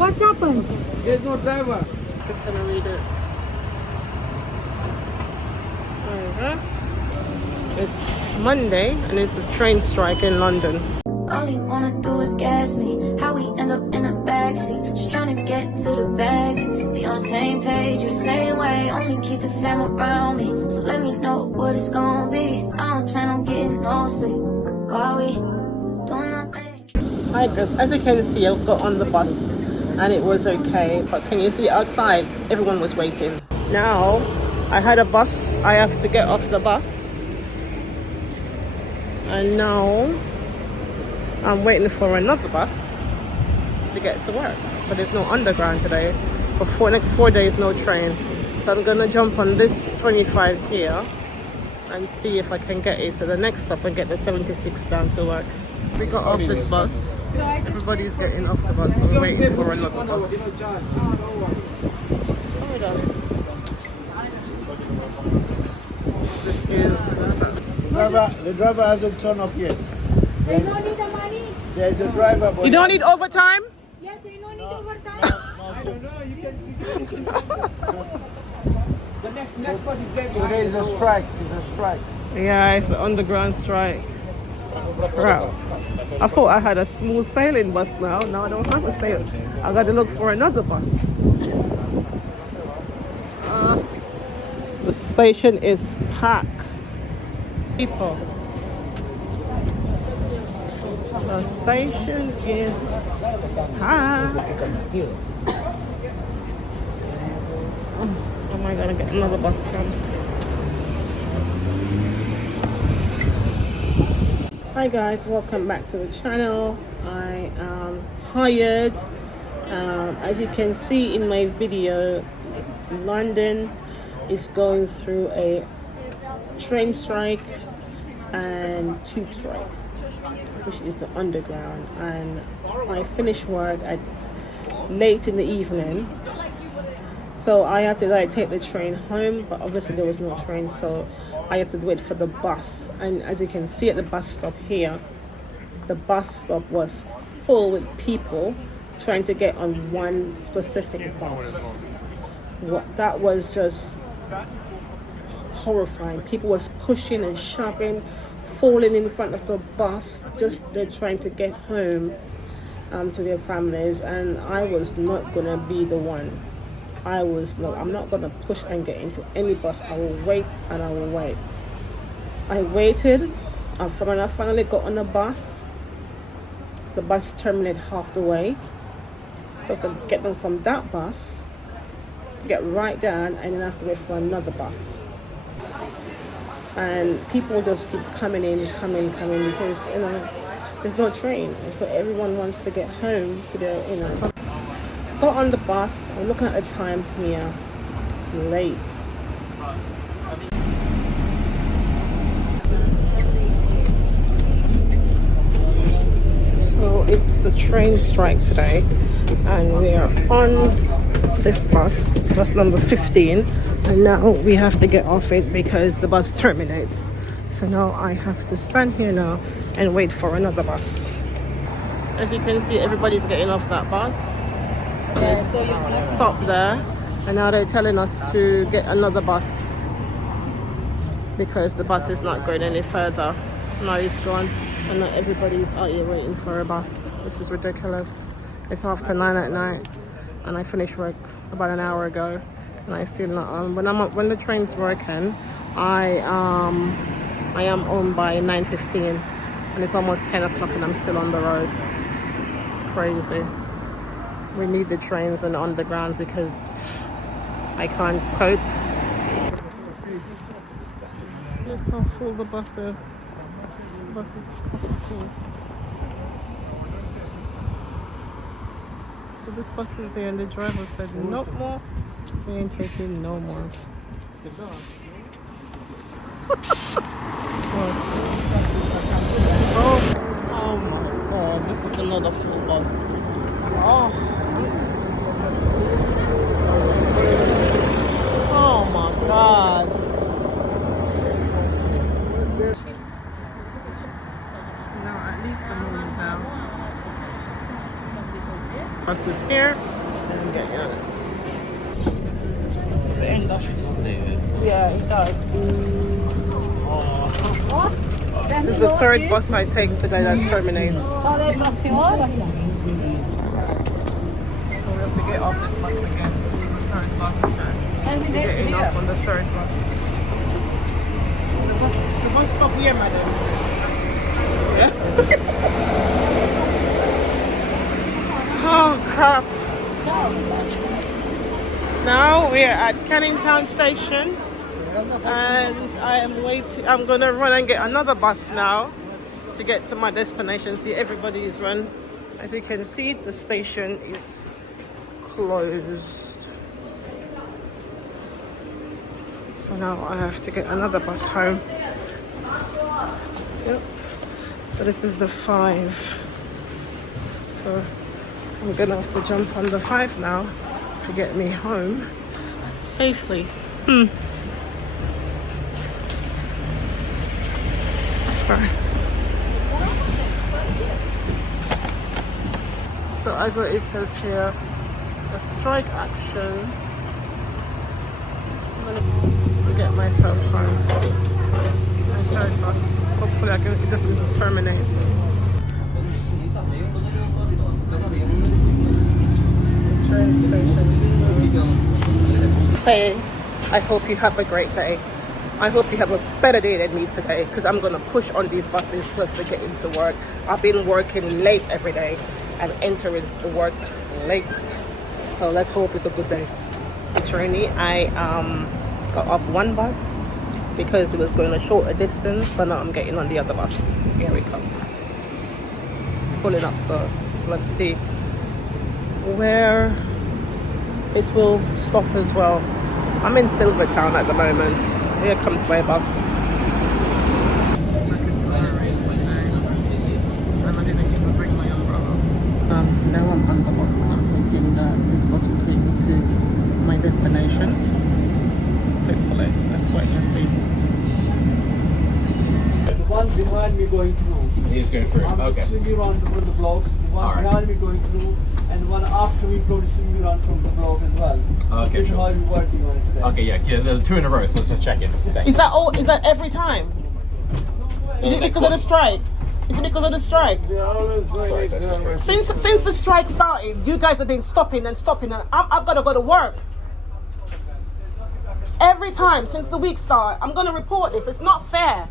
What's happened? There's no driver. I'm gonna read it. It's Monday and it's a train strike in London. All you wanna do is gas me. How we end up in the backseat, just trying to get to the bag. We on the same page, you the same way. Only keep the fam around me, so let me know what it's gonna be. I don't plan on getting no sleep while we doing nothing. Hi guys, as you can see, I got on the bus and it was okay. But can you see outside? Everyone was waiting. Now I had a bus. I have to get off the bus, and now I'm waiting for another bus to get to work, but there's no underground today. For next 4 days, no train. So I'm gonna jump on this 25 here and see if I can get it to the next stop and get the 76 down to work. We got off this bus. Everybody's getting off the bus, so we're waiting for another bus. Sorry, darling. This is The driver hasn't turned up yet. They don't need the money. There's a driver. But you don't need overtime? Yeah, they don't need overtime. I don't know. You can. The next bus is dead. today is a strike. It's a strike. Yeah, it's an underground strike. Crap. I thought I had a smooth sailing bus now. Now I don't have a sail. I got to look for another bus. The station is packed. People. The station is packed. Where am I gonna get another bus from? Hi guys, welcome back to the channel. I am tired. As you can see in my video, London is going through a train strike and tube strike, which is the underground, and I finished work at late in the evening, so I had to like take the train home, but obviously there was no train, so I had to wait for the bus. And as you can see at the bus stop here, the bus stop was full with people trying to get on one specific bus. That was just horrifying. People was pushing and shoving, falling in front of the bus, just they're trying to get home to their families, and I was not gonna be the one. I'm not gonna push and get into any bus. I will wait and I will wait. I waited, and when I finally got on the bus terminated half the way, so I have to get them from that bus, get right down, and then I have to wait for another bus. And people just keep coming because there's no train, and so everyone wants to get home to their got on the bus. I'm looking at the time here, it's late. So it's the train strike today, and we are on this bus number 15, and now we have to get off it because the bus terminates. So now I have to stand here now and wait for another bus. As you can see, everybody's getting off that bus. Stop there, and now they're telling us to get another bus because the bus is not going any further. Now it's gone, and now everybody's out here waiting for a bus. This is ridiculous. It's after 9 at night, and I finished work about an hour ago, and I still not on. When the train's working, I am on by 9:15, and it's almost 10 o'clock, and I'm still on the road. It's crazy. We need the trains and the underground because I can't cope. Look how full the bus is. The bus is fucking full. So this bus is here, and the driver said no more. We ain't taking no more. Oh my god, this is another full bus. Oh my god. Now at least the moon is out. Bus is here. here and get on it. This is the end, I should update. Yeah, it does. This is the third bus I take today that terminates. So we have to get off this bus again. Third bus. We're getting off on the third bus. The bus stop here, madam. Yeah. Oh crap. Now we're at Canning Town Station and I am waiting. I'm gonna run and get another bus now to get to my destination. See, everybody is run. As you can see, the station is closed. So now I have to get another bus home. Yep. So this is the 5. So I'm gonna have to jump on the 5 now to get me home safely. Sorry. So as what it says here, a strike action. I'm gonna get myself home. My third bus. Hopefully it doesn't terminate. Train station. Say, I hope you have a great day. I hope you have a better day than me today, because I'm going to push on these buses just to get into work. I've been working late every day and entering the work late. So let's hope it's a good day. The journey, I got off one bus because it was going a shorter distance. So now I'm getting on the other bus. Here it comes. It's pulling up, so let's see where it will stop as well. I'm in Silvertown at the moment. Here comes my bus. Now I'm on the bus and I'm thinking that this bus will take me to my destination. Hopefully, let's wait and see. The one behind me going through. He's going through. I'm Okay. swinging around from the blocks. The one All right. behind me going through, and one after me probably swinging around from the block as well. Okay, This is sure. how we're working on it today. Okay, yeah, there's 2 in a row, so let's just check in. Is that all? Is that every time? Is it because of the strike? Is it because of the strike? They're always doing it. Since the strike started, you guys have been stopping and stopping. I've got to go to work. Every time since the week start, I'm going to report this. It's not fair.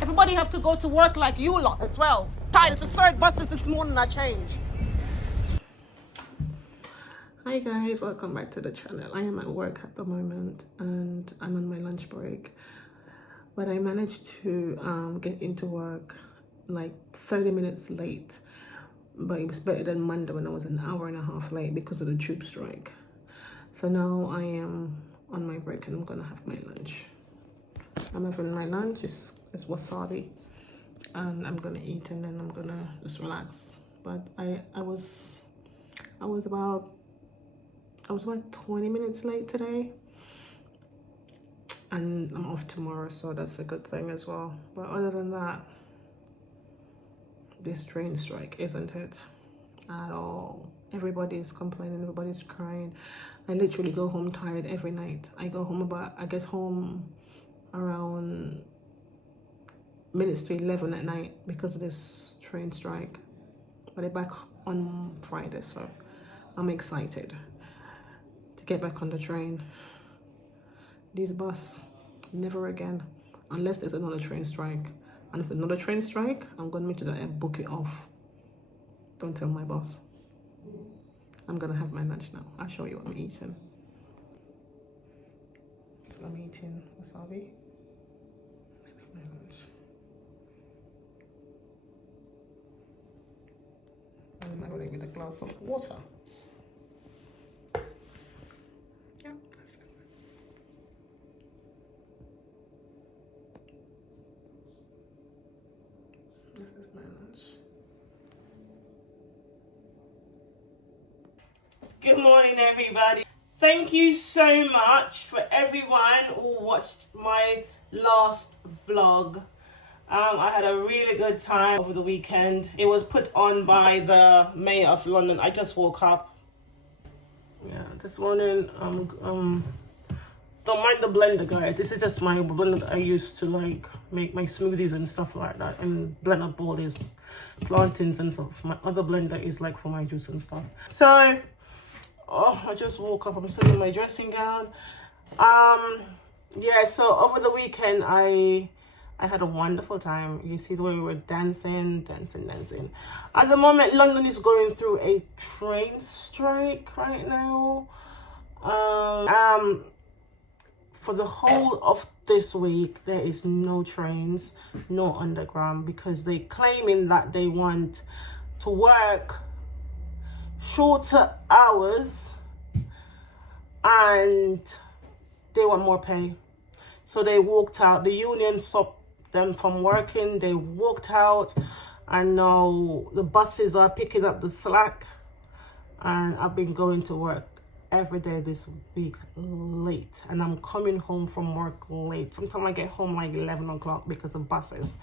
Everybody have to go to work like you lot as well. Tired. It's the third buses this morning I changed. Hi guys, welcome back to the channel. I am at work at the moment and I'm on my lunch break. But I managed to get into work like 30 minutes late. But it was better than Monday when I was an hour and a half late because of the tube strike. So now I am on my break and I'm gonna have my lunch. I'm having my lunch, it's wasabi. And I'm gonna eat and then I'm gonna just relax. But I was about 20 minutes late today. And I'm off tomorrow, so that's a good thing as well. But other than that, this train strike, isn't it? At all. Everybody's complaining, everybody's crying. I literally go home tired every night. I get home around minutes to 11 at night because of this train strike. But I'm back on Friday, so I'm excited to get back on the train. This bus, never again, unless there's another train strike. And if there's another train strike, I'm going to make sure that I book it off. Don't tell my boss. I'm going to have my lunch now. I'll show you what I'm eating. So I'm eating wasabi. This is my lunch. And I'm going to get a glass of water. Yeah, that's it. This is my lunch. Good morning, everybody. Thank you so much for everyone who watched my last vlog. I had a really good time over the weekend. It was put on by the Mayor of London. I just woke up. Yeah, this morning don't mind the blender, guys. This is just my blender that I use to like make my smoothies and stuff like that, and blend up all these plantains and stuff. My other blender is like for my juice and stuff. So I just woke up. I'm still in my dressing gown. Yeah, so over the weekend I had a wonderful time. You see the way we were dancing. At the moment, London is going through a train strike right now. For the whole of this week, there is no trains, no underground, because they're claiming that they want to work shorter hours and they want more pay. So they walked out. The union stopped them from working. They walked out, and now the buses are picking up the slack, and I've been going to work every day this week late, and I'm coming home from work late. Sometimes I get home like 11 o'clock because of buses.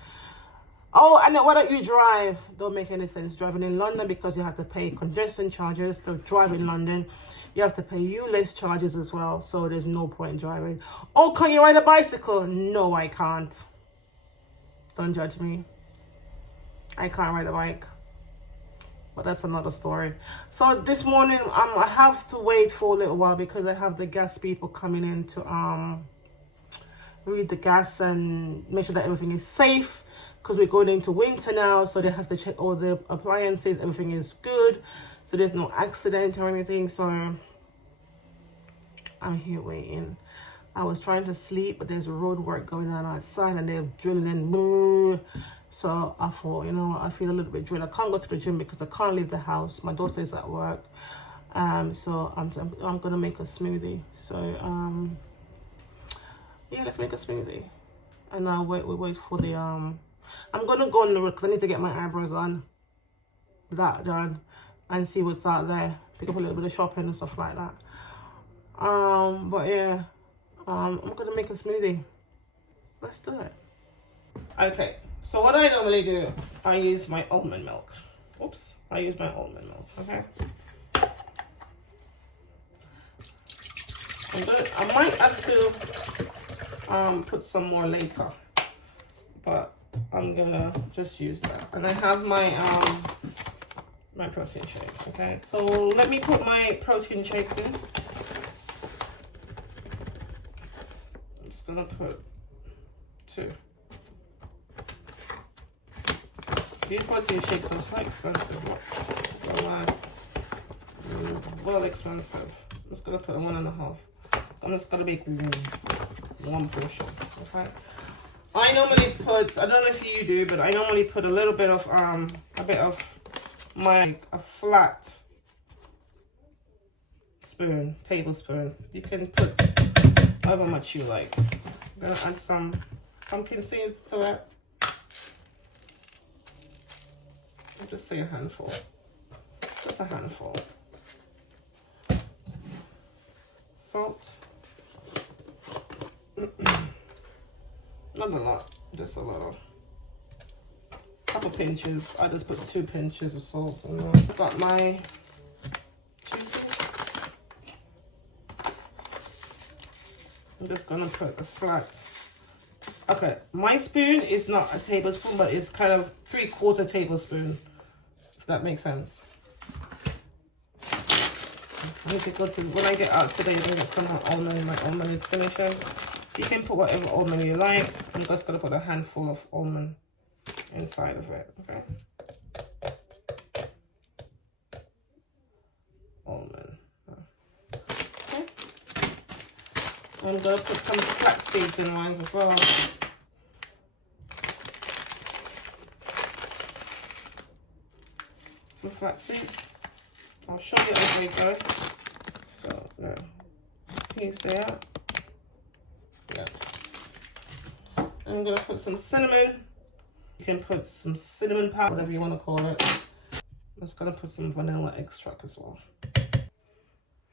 Oh, and then why don't you drive? Don't make any sense driving in London, because you have to pay congestion charges to drive in London. You have to pay ULEZ charges as well, so there's no point driving. Oh, can you ride a bicycle? No, I can't. Don't judge me. I can't ride a bike. But that's another story. So this morning, I have to wait for a little while because I have the gas people coming in to read the gas and make sure that everything is safe, because we're going into winter now, so they have to check all the appliances, everything is good, so there's no accident or anything. So I'm here waiting. I was trying to sleep, but there's road work going on outside and they're drilling in. So I thought, you know what, I feel a little bit drained. I can't go to the gym because I can't leave the house. My daughter is at work. So I'm gonna make a smoothie. So yeah, let's make a smoothie. And now we wait for the I'm gonna go on the road because I need to get my eyebrows on, that done, and see what's out there. Pick up a little bit of shopping and stuff like that. But yeah, I'm gonna make a smoothie. Let's do it. Okay, so what I normally do, I use my almond milk. Oops, I use my almond milk. Okay. I might have to put some more later, but I'm gonna just use that. And I have my my protein shake. Okay, so let me put my protein shake in. I'm just gonna put 2. These protein shakes are so expensive. Well expensive. I'm just gonna put 1.5. I'm just gonna make one portion. Okay. I normally put, I don't know if you do, but I normally put a little bit of a flat spoon, tablespoon. You can put however much you like. I'm gonna add some pumpkin seeds to it. I'll just say a handful. Just a handful. Salt. Not a lot, just a little. Couple pinches. I just put 2 pinches of salt in there. I've got my cheese. I'm just gonna put a flat. Okay, my spoon is not a tablespoon, but it's kind of 3/4 tablespoon. If that makes sense. I need to go to, when I get out today, I'm gonna get some more almond. My almond is finishing. You can put whatever almond you like. I'm just gonna put a handful of almond inside of it. Okay. Almond. Okay. I'm gonna put some flax seeds in mine as well. Some flax seeds. I'll show you as we go. So yeah, can you see that? Yeah. I'm gonna put some cinnamon. You can put some cinnamon powder, whatever you want to call it. I'm just gonna put some vanilla extract as well.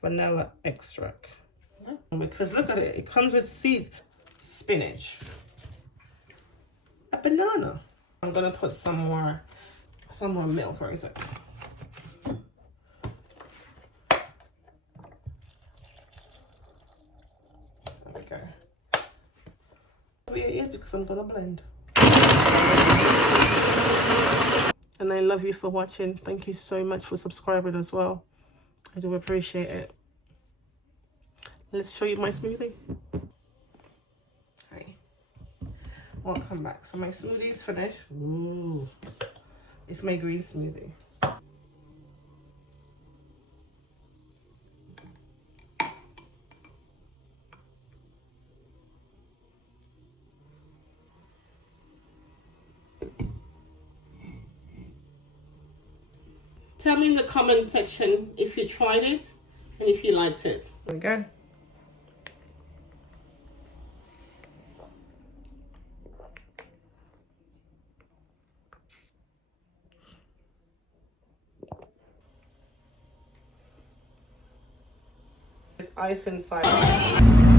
Vanilla extract. Because look at it, it comes with seed, spinach, a banana. I'm gonna put some more milk, for example. over your ears because I'm gonna blend. And I love you for watching. Thank you so much for subscribing as well. I do appreciate it. Let's show you my smoothie. Hi. Welcome back. So my smoothie is finished. Ooh. It's my green smoothie. Tell me in the comment section if you tried it and if you liked it. There we go. There's ice inside.